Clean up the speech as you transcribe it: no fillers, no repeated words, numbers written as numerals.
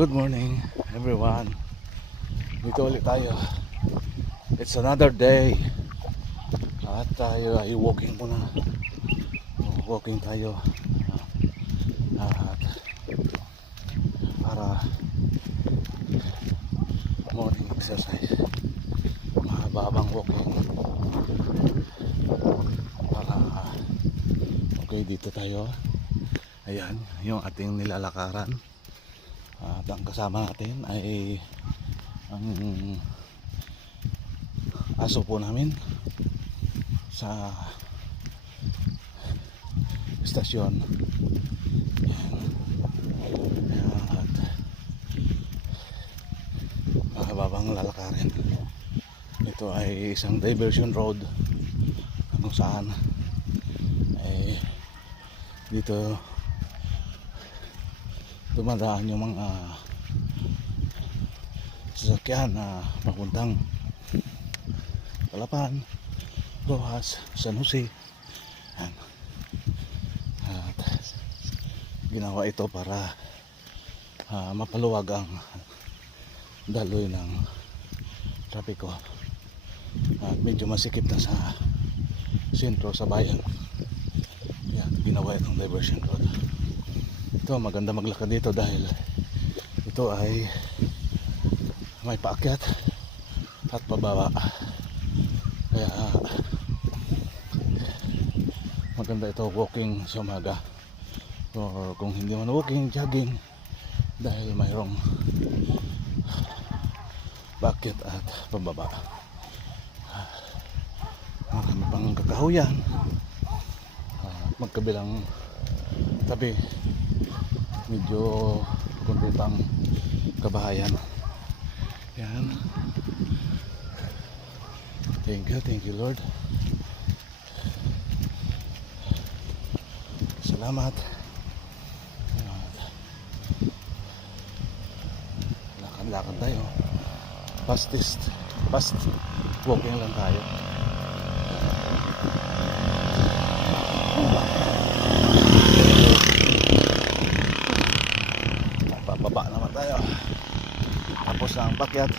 Good morning everyone. Dito ulit tayo. It's another day. At tayo ay walking muna. Walking tayo. At para morning exercise. Mahababang walking. Para okay dito tayo. Ayan, yung ating nilalakaran. At ang kasama natin ay ang aso po namin sa istasyon. At mahababang lalakarin. Ito ay isang diversion road kung saan ay dito dumadaan yung mga sasakyan na papuntang Calapan, Rojas, San Jose. Yan. At ginawa ito para mapaluwag ang daloy ng trapiko at medyo masikip na sa sentro sa bayan. Yan, ginawa itong diversion road. Ito maganda maglakad dito dahil ito ay may paakyat at pababa, kaya maganda ito walking sa umaga, or kung hindi man walking, jogging, dahil mayroong paakyat at pababa. Marami pang kakahuyan at magkabilang tabi medyo kunti pang kabahayan. Yan. Thank you Lord. Salamat. Lakad tayo. Fast walking lang tayo. Bababa naman tayo. Tapos ang pakyat.